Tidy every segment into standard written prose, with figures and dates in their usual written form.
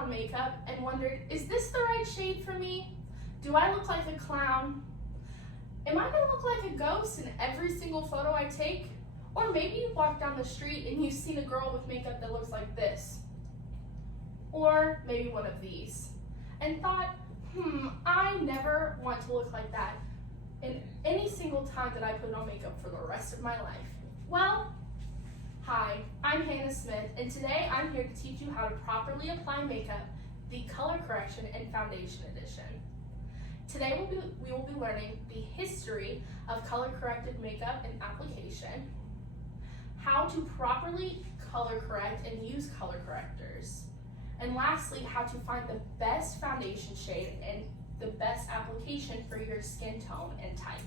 on makeup and wondered, is this the right shade for me? Do I look like a clown? Am I gonna look like a ghost in every single photo I take? Or maybe you walk down the street and you've seen a girl with makeup that looks like this. Or maybe one of these. And thought, I never want to look like that in any single time that I put on makeup for the rest of my life. Well, hi, I'm Hannah Smith, and today I'm here to teach you how to properly apply makeup, the color correction and foundation edition. Today we will be learning the history of color corrected makeup and application, how to properly color correct and use color correctors, and lastly, how to find the best foundation shade and the best application for your skin tone and type.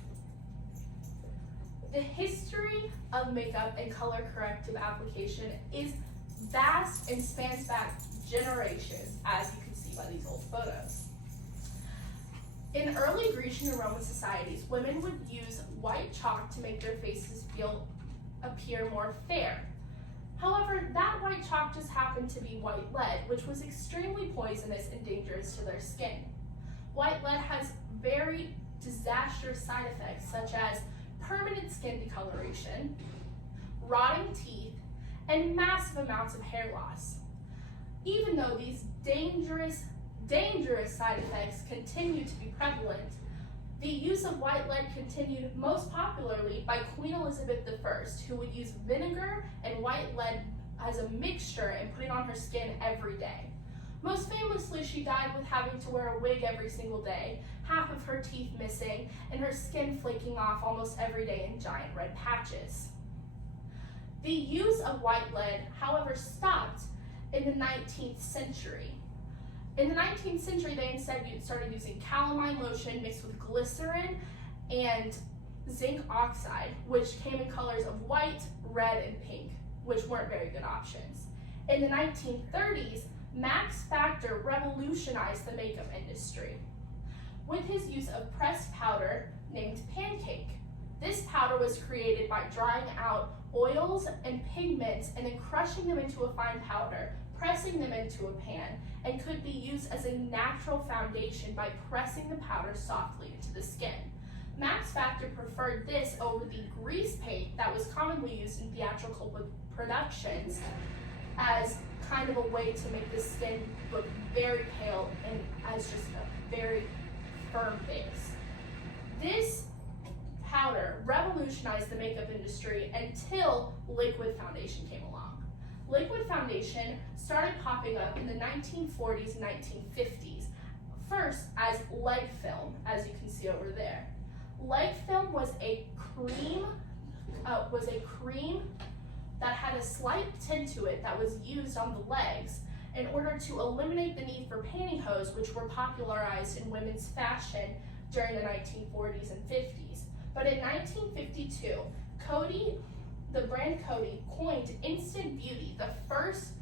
The history of makeup and color corrective application is vast and spans back generations, as you can see by these old photos. In early Grecian and Roman societies, women would use white chalk to make their faces appear more fair. However, that white chalk just happened to be white lead, which was extremely poisonous and dangerous to their skin. White lead has very disastrous side effects such as permanent skin discoloration, rotting teeth, and massive amounts of hair loss. Even though these dangerous side effects continue to be prevalent, the use of white lead continued most popularly by Queen Elizabeth I, who would use vinegar and white lead as a mixture and put it on her skin every day. Most famously, she died with having to wear a wig every single day, half of her teeth missing, and her skin flaking off almost every day in giant red patches. The use of white lead, however, stopped in the 19th century. In the 19th century, they instead started using calamine lotion mixed with glycerin and zinc oxide, which came in colors of white, red, and pink, which weren't very good options. In the 1930s, Max Factor revolutionized the makeup industry with his use of pressed powder named Pancake. This powder was created by drying out oils and pigments and then crushing them into a fine powder, pressing them into a pan, and could be used as a natural foundation by pressing the powder softly into the skin. Max Factor preferred this over the grease paint that was commonly used in theatrical productions as kind of a way to make the skin look very pale and as just a very firm base. This powder revolutionized the makeup industry until liquid foundation came along. Liquid foundation started popping up in the 1940s and 1950s, first as leg film, as you can see over there. Leg film was a cream that had a slight tint to it that was used on the legs in order to eliminate the need for pantyhose, which were popularized in women's fashion during the 1940s and 50s. But in 1952, the brand Coty coined Instant Beauty, the first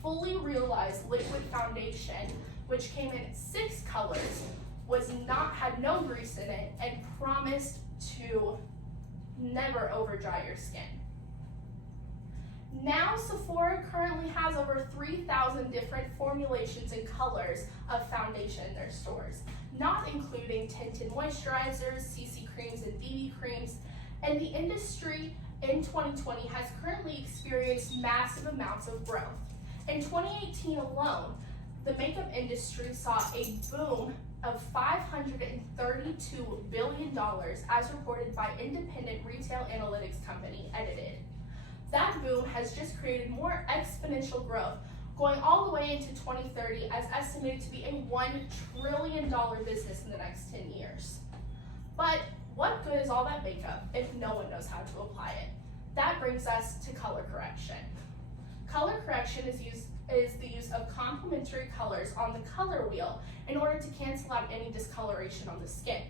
fully realized liquid foundation, which came in 6 colors, had no grease in it, and promised to never over dry your skin. Now Sephora currently has over 3,000 different formulations and colors of foundation in their stores, not including tinted moisturizers, CC creams, and BB creams, and the industry in 2020 has currently experienced massive amounts of growth. In 2018 alone, the makeup industry saw a boom of $532 billion as reported by independent retail analytics company Edited. That boom has just created more exponential growth, going all the way into 2030 as estimated to be a $1 trillion business in the next 10 years. But what good is all that makeup if no one knows how to apply it? That brings us to color correction. Color correction is the use of complementary colors on the color wheel in order to cancel out any discoloration on the skin.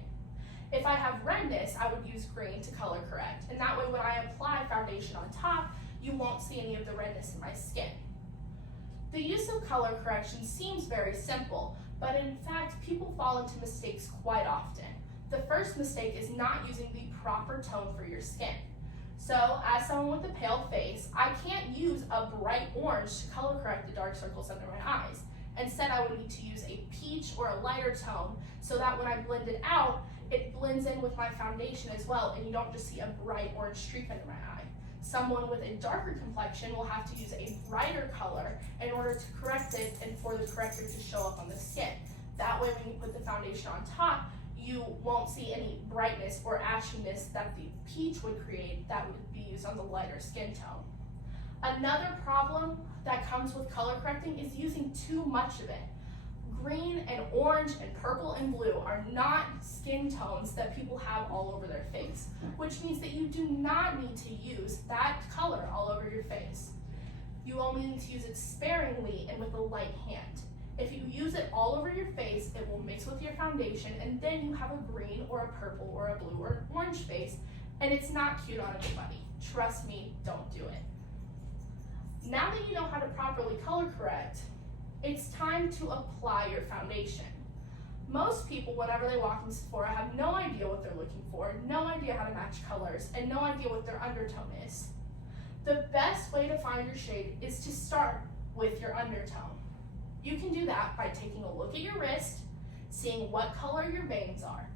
If I have redness, I would use green to color correct, and that way when I apply foundation on top, you won't see any of the redness in my skin. The use of color correction seems very simple, but in fact, people fall into mistakes quite often. The first mistake is not using the proper tone for your skin. So, as someone with a pale face, I can't use a bright orange to color correct the dark circles under my eyes. Instead, I would need to use a peach or a lighter tone so that when I blend it out, it blends in with my foundation as well, and you don't just see a bright orange streak under my eye. Someone with a darker complexion will have to use a brighter color in order to correct it and for the corrector to show up on the skin. That way, when you put the foundation on top, you won't see any brightness or ashiness that the peach would create that would be used on the lighter skin tone. Another problem that comes with color correcting is using too much of it. Green and orange and purple and blue are not skin tones that people have all over their face, which means that you do not need to use that color all over your face. You only need to use it sparingly and with a light hand. If you use it all over your face, it will mix with your foundation, and then you have a green or a purple or a blue or an orange face, and it's not cute on anybody. Trust me, don't do it. Now that you know how to properly color correct, it's time to apply your foundation. Most people, whenever they walk in Sephora, have no idea what they're looking for, no idea how to match colors, and no idea what their undertone is. The best way to find your shade is to start with your undertone. You can do that by taking a look at your wrist, seeing what color your veins are.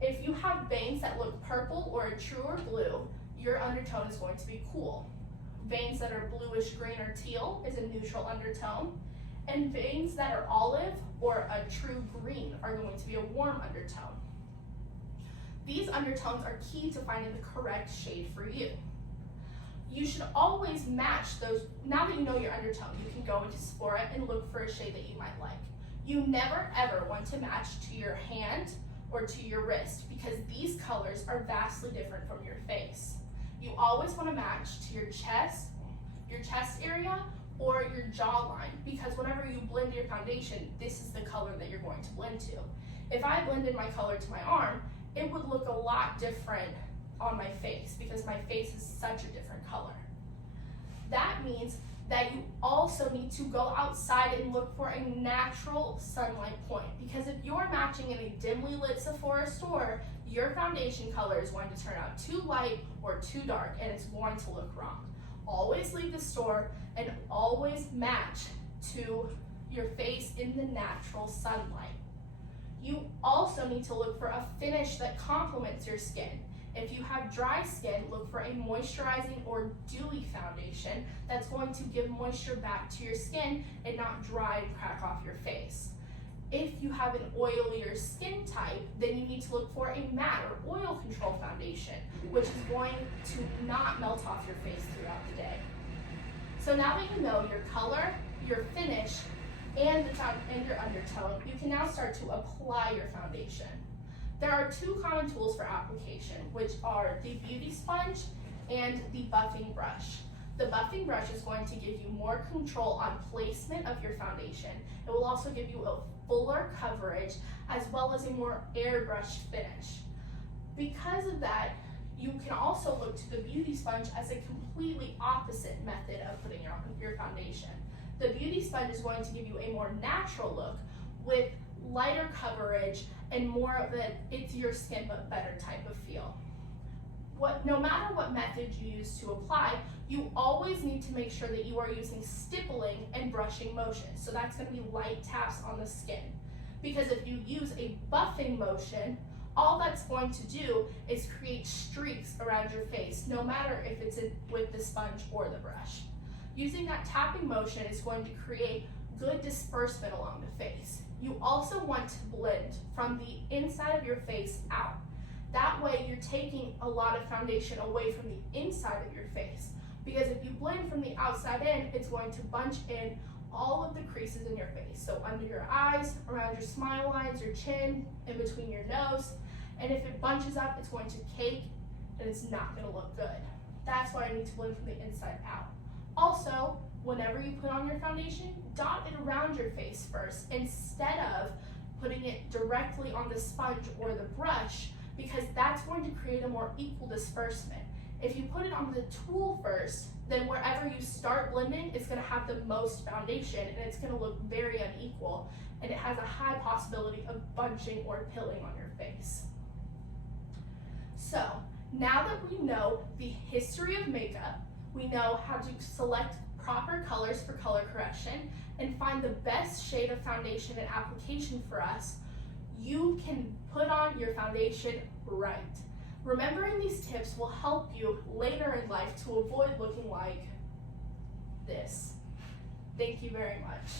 If you have veins that look purple or a truer blue, your undertone is going to be cool. Veins that are bluish green or teal is a neutral undertone, and veins that are olive or a true green are going to be a warm undertone. These undertones are key to finding the correct shade for you. You should always match those. Now that you know your undertone, you can go into Sephora and look for a shade that you might like. You never ever want to match to your hand or to your wrist because these colors are vastly different from your face. You always want to match to your chest area, or your jawline, because whenever you blend your foundation, this is the color that you're going to blend to. If I blended my color to my arm, it would look a lot different on my face because my face is such a different color. That means that you also need to go outside and look for a natural sunlight point, because if you're matching in a dimly lit Sephora store, your foundation color is going to turn out too light or too dark, and it's going to look wrong. Always leave the store and always match to your face in the natural sunlight. You also need to look for a finish that complements your skin. If you have dry skin, look for a moisturizing or dewy foundation that's going to give moisture back to your skin and not dry and crack off your face. If you have an oilier skin type, then you need to look for a matte or oil control foundation, which is going to not melt off your face throughout the day. So now that you know your color, your finish, and your undertone, you can now start to apply your foundation. There are two common tools for application, which are the beauty sponge and the buffing brush. The buffing brush is going to give you more control on placement of your foundation. It will also give you a fuller coverage as well as a more airbrushed finish. Because of that, you can also look to the beauty sponge as a completely opposite method of putting your foundation. The beauty sponge is going to give you a more natural look with lighter coverage and more of an it's your skin but better type of feel. No matter what method you use to apply, you always need to make sure that you are using stippling and brushing motion. So that's going to be light taps on the skin. Because if you use a buffing motion, all that's going to do is create streaks around your face, no matter if it's with the sponge or the brush. Using that tapping motion is going to create good disbursement along the face. You also want to blend from the inside of your face out. That way you're taking a lot of foundation away from the inside of your face. Because if you blend from the outside in, it's going to bunch in all of the creases in your face. So under your eyes, around your smile lines, your chin, in between your nose. And if it bunches up, it's going to cake and it's not going to look good. That's why I need to blend from the inside out. Also, whenever you put on your foundation, dot it around your face first instead of putting it directly on the sponge or the brush, because that's going to create a more equal disbursement. If you put it on the tool first, then wherever you start blending, it's going to have the most foundation and it's going to look very unequal, and it has a high possibility of bunching or pilling on your face. So now that we know the history of makeup, we know how to select proper colors for color correction, and find the best shade of foundation and application for us, you can put on your foundation right. Remembering these tips will help you later in life to avoid looking like this. Thank you very much.